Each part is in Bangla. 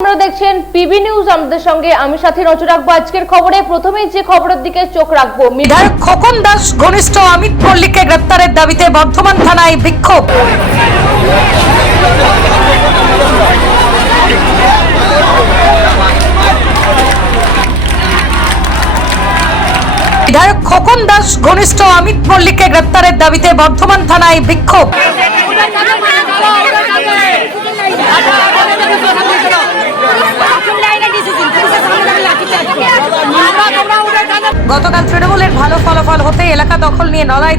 আপনারা দেখছেন পিবি নিউজ। আমাদের সঙ্গে আমি সাথে নজর রাখবো আজকের খবরে। প্রথমেই যে খবরের দিকে চোখ রাখবো, বিধায়ক খোকন দাস ঘনিষ্ঠ অমিত মল্লিককে গ্রেপ্তারের দাবিতে বর্ধমান থানায় বিক্ষোভ। বিধায়ক খোকন দাস ঘনিষ্ঠ অমিত মল্লিককে গ্রেপ্তারের দাবিতে বর্ধমান থানায় বিক্ষোভ। গতকাল তৃণমূলের ভালো ফলাফল হতে এলাকা দখল নিয়ে লড়াই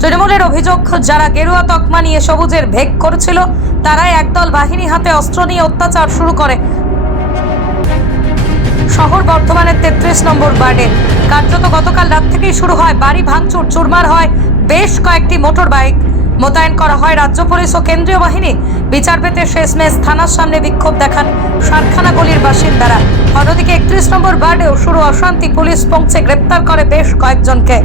তৃণমূলের অভিযোগ, যারা গেরুয়া তকমা নিয়ে সবুজের ভেগ করেছিল তারাই একদল বাহিনী হাতে অস্ত্র নিয়ে অত্যাচার শুরু করে। শহর বর্ধমানের 33 নম্বর ওয়ার্ডে কার্যত গতকাল রাত থেকেই শুরু হয় বাড়ি ভাঙচুর, চুরমার হয় বেশ কয়েকটি মোটর বাইক, মোতায়েন করা হয় রাজ্য পুলিশ ও কেন্দ্রীয় বাহিনী। বিচার পেতে শেষমেশ থানার সামনে বিক্ষোভ দেখান সারখানা গলির বাসিন্দারা। অন্যদিকে 31 নম্বর ওয়ার্ডেও শুরু অশান্তি, পুলিশ পৌঁছে গ্রেপ্তার করে বেশ কয়েকজনকে।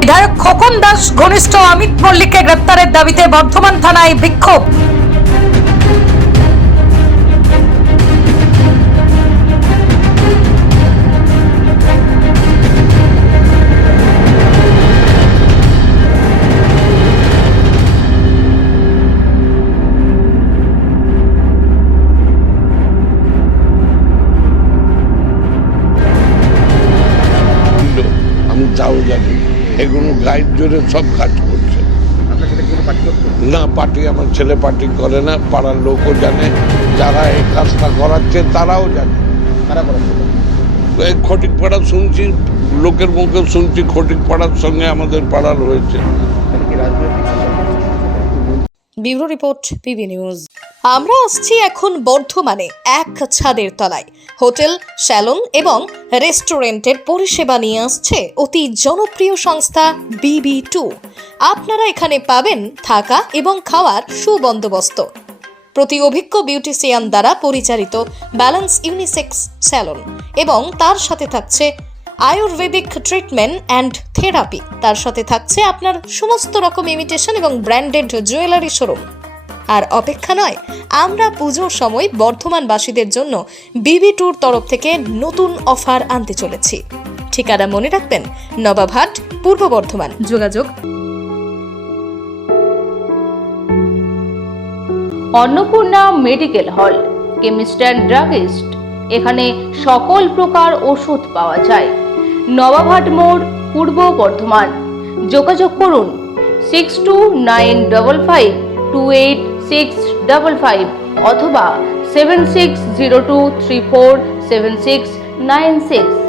বিধায়ক খোকন দাস ঘনিষ্ঠ অমিত মল্লিককে গ্রেপ্তারের দাবিতে বর্ধমান থানায় বিক্ষোভ। আমি তাও জানি এগুলো গাইড জোরে সব কাজ করছে। না, পার্টি আমার ছেলে পার্টি করে না, পাড়ার লোকও জানে, যারা এই কাজটা করাচ্ছে তারাও জানে। এই খটিক পাড়া শুনছি, লোকের মুখে শুনছি খটিক পাড়ার সঙ্গে আমাদের পাড়ার হয়েছে। Bureau report, PB news. আমরা আসছি এখন বর্ধমানে এক ছাদের তলায় হোটেল, স্যালন এবং রেস্টুরেন্টের পরিষেবা নিয়ে আসছে অতি জনপ্রিয় সংস্থা BB2। আপনারা এখানে পাবেন থাকা এবং খাওয়ার সুবন্দোবস্ত। প্রতি অভিজ্ঞ বিউটিশিয়ান দ্বারা পরিচালিত ব্যালেন্স ইউনিসেক্স স্যালন এবং তার সাথে থাকছে আয়ুর্বেদিক ট্রিটমেন্ট অ্যান্ড থেরাপি। তার সাথে থাকছে আপনার সমস্ত রকম ইমিটেশন এবং ব্র্যান্ডেড জুয়েলারি শোরুম। আর অপেক্ষা নয়, আমরা পুজোর সময় বর্ধমানবাসীদের জন্য BB2-র তরফ থেকে নতুন অফার আনতে চলেছি। ঠিকানা মনে রাখবেন, নবাবহাট, পূর্ব বর্ধমান। যোগাযোগ Annapurna medical hall, chemist and druggist. এখানে সকল প্রকার ওষুধ পাওয়া যায়। নবাবহাট মোড়, পূর্ব বর্ধমান। যোগাযোগ করুন 6295528655 অথবা 7602347696।